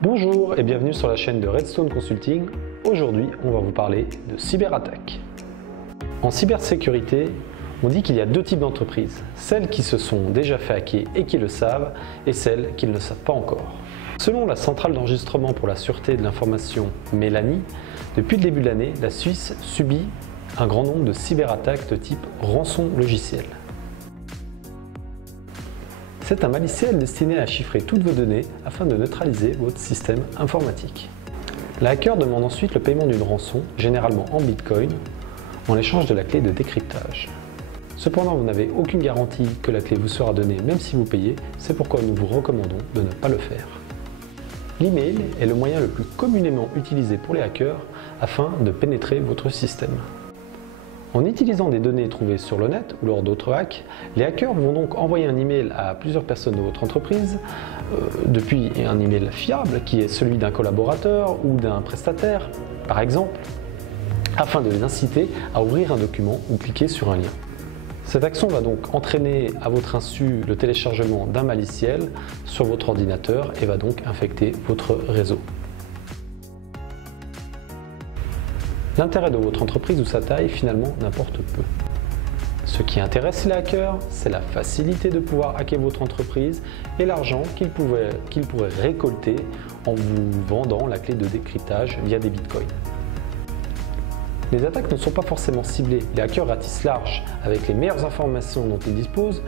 Bonjour et bienvenue sur la chaîne de Redstone Consulting. Aujourd'hui, on va vous parler de cyberattaques. En cybersécurité, on dit qu'il y a deux types d'entreprises. Celles qui se sont déjà fait hacker et qui le savent, et celles qui ne le savent pas encore. Selon la centrale d'enregistrement pour la sûreté de l'information Mélanie, depuis le début de l'année, la Suisse subit un grand nombre de cyberattaques de type rançon logiciel. C'est un maliciel destiné à chiffrer toutes vos données afin de neutraliser votre système informatique. Le hacker demande ensuite le paiement d'une rançon, généralement en Bitcoin, en échange de la clé de décryptage. Cependant, vous n'avez aucune garantie que la clé vous sera donnée même si vous payez, c'est pourquoi nous vous recommandons de ne pas le faire. L'email est le moyen le plus communément utilisé pour les hackers afin de pénétrer votre système. En utilisant des données trouvées sur le net ou lors d'autres hacks, les hackers vont donc envoyer un email à plusieurs personnes de votre entreprise, depuis un email fiable qui est celui d'un collaborateur ou d'un prestataire, par exemple, afin de les inciter à ouvrir un document ou cliquer sur un lien. Cette action va donc entraîner à votre insu le téléchargement d'un maliciel sur votre ordinateur et va donc infecter votre réseau. L'intérêt de votre entreprise ou sa taille, finalement, n'importe peu. Ce qui intéresse les hackers, c'est la facilité de pouvoir hacker votre entreprise et l'argent qu'ils pourraient récolter en vous vendant la clé de décryptage via des bitcoins. Les attaques ne sont pas forcément ciblées. Les hackers ratissent large avec les meilleures informations dont ils disposent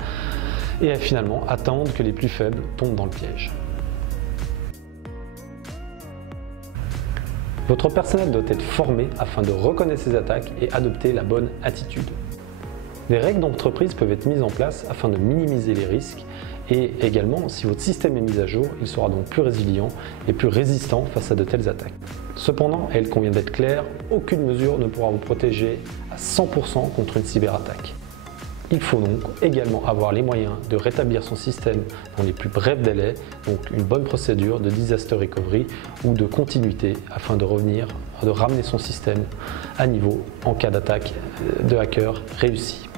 et finalement attendent que les plus faibles tombent dans le piège. Votre personnel doit être formé afin de reconnaître ces attaques et adopter la bonne attitude. Des règles d'entreprise peuvent être mises en place afin de minimiser les risques et également, si votre système est mis à jour, il sera donc plus résilient et plus résistant face à de telles attaques. Cependant, et il convient d'être clair, aucune mesure ne pourra vous protéger à 100% contre une cyberattaque. Il faut donc également avoir les moyens de rétablir son système dans les plus brefs délais, donc une bonne procédure de disaster recovery ou de continuité afin de ramener son système à niveau en cas d'attaque de hacker réussie.